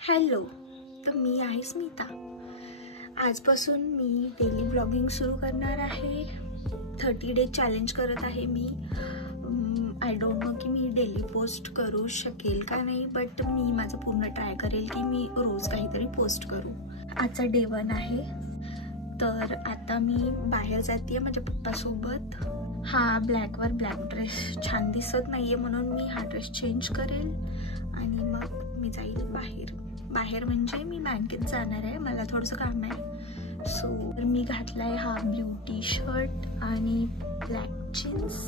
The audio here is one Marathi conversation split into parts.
हॅलो, तर मी आहे स्मिता। आजपासून मी डेली ब्लॉगिंग सुरू करणार आहे। 30 डेज चॅलेंज करत आहे मी। आय डोंट नो की मी डेली पोस्ट करू शकेल का नाही, बट मी माझं पूर्ण ट्राय करेल की मी रोज काहीतरी पोस्ट करू। आजचा डे 1 आहे। तर आता मी बाहेर जाते माझ्या पप्पासोबत। हा ब्लॅकवर ब्लॅक ड्रेस छान दिसत नाहीये, म्हणून मी हा ड्रेस चेंज करेल आणि मग मी जाईल बाहेर म्हणजे मी बँकेत जाणार आहे, मला थोडंसं काम आहे। सो मी घातलाय हा ब्लू टी शर्ट आणि ब्लॅक जीन्स।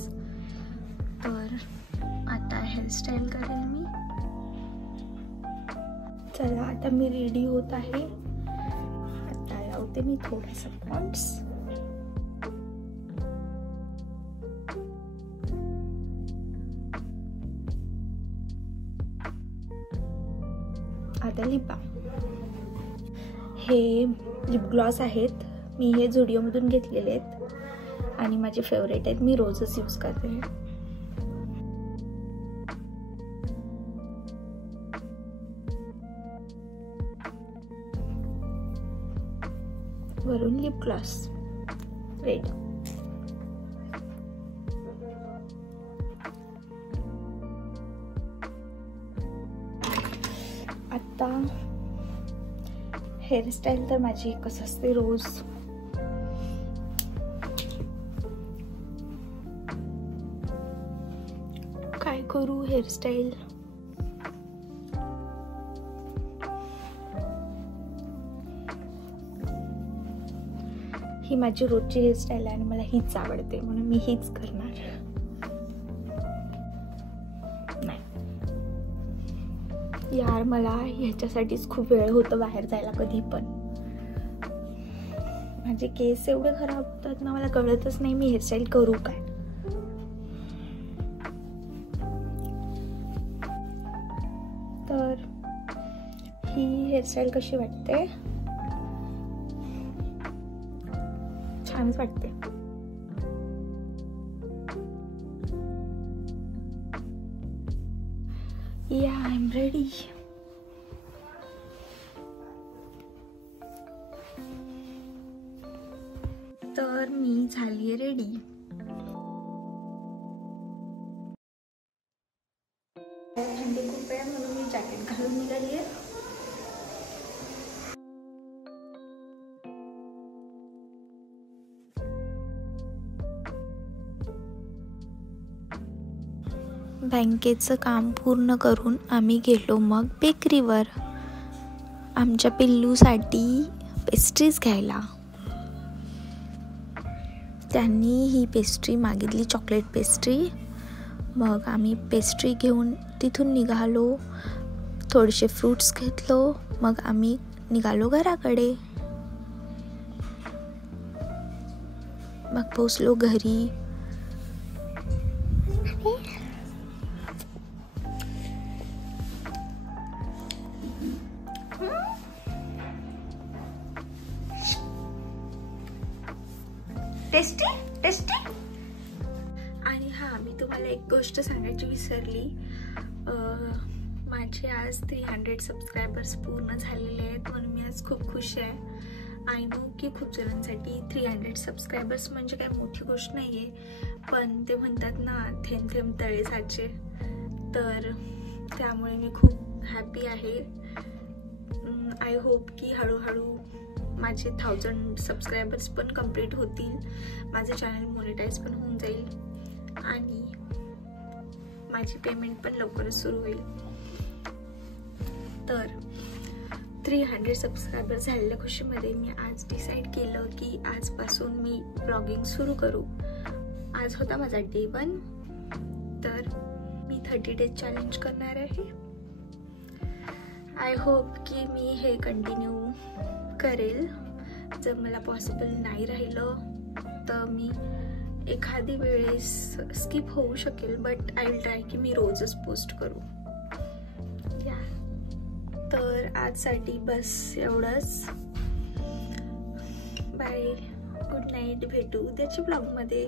तर आता हेअरस्टाईल करेल मी। चला आता मी रेडी होत आहे। आता लावते मी थोडासा पॉन्ड्स। आता लिप बाम। हे लिप ग्लॉस आहेत, मी हे झुडिओमधून घेतलेले आहेत आणि माझे फेवरेट आहेत, मी रोजच यूज करते। वरून लिप ग्लॉस रेड। आता हेअरस्टाईल तर माझी एकच असते रोज। काय करू हेअरस्टाईल? ही माझी रोजची हेअरस्टाईल आहे आणि मला हीच आवडते, म्हणून मी हीच करणार। यार मला ह्याच्यासाठीच खूप वेळ होतो बाहेर जायला कधी पण। माझे केस एवढे खराब होतात ना, मला कळतच नाही मी हेअरस्टाईल करू काय। तर ही हेअरस्टाईल कशी वाटते? छानच वाटते। Yeah, I'm ready. तर मी झालीये रेडी। थंडी खूप आहे म्हणून मी जॅकेट घालून निघाली आहे। बँकेचं काम पूर्ण करून आम्ही गेलो मग बेकरीवर आमच्या पिल्लूसाठी पेस्ट्रीज घ्यायला। त्यांनी ही पेस्ट्री मागितली, चॉकलेट पेस्ट्री। मग आम्ही पेस्ट्री घेऊन तिथून निघालो, थोडेसे फ्रूट्स घेतलो, मग आम्ही निघालो घराकडे। मग पोचलो घरी। Tasty tasty. आणि हा, मी तुम्हाला एक गोष्ट सांगायची विसरली। माझे आज 300 सबस्क्रायबर्स पूर्ण झालेले आहेत, म्हणून मी आज खूप खुश आहे। आय नो की खूप जणांसाठी 300 सबस्क्रायबर्स म्हणजे काही मोठी गोष्ट नाही आहे, पण ते म्हणतात ना थेंब थेंब तळे साचे, तर त्यामुळे मी खूप हॅपी आहे। आय होप की हळूहळू माझे 1000 सबस्क्रायबर्स पण कंप्लीट होतील, माझे चॅनल मोनेटाईज पण होऊन जाईल आणि माझी पेमेंट पण लवकरच सुरू होईल। तर 300 सबस्क्रायबर झालेल्या खुशीमध्ये मी आज डिसाईड केलं की आजपासून मी ब्लॉगिंग सुरू करू। आज होता माझा डे 1, तर मी 30 डेज चॅलेंज करणार आहे। आय होप की मी हे कंटिन्यू करेल। जर मला पॉसिबल नाही राहिलं तर मी एखादी वेळेस स्किप होऊ शकेल, बट आय विल ट्राय की मी रोजच पोस्ट करू। या तर आजसाठी बस एवढंच। बाय, गुड नाईट, भेटू उद्याच्या ब्लॉगमध्ये।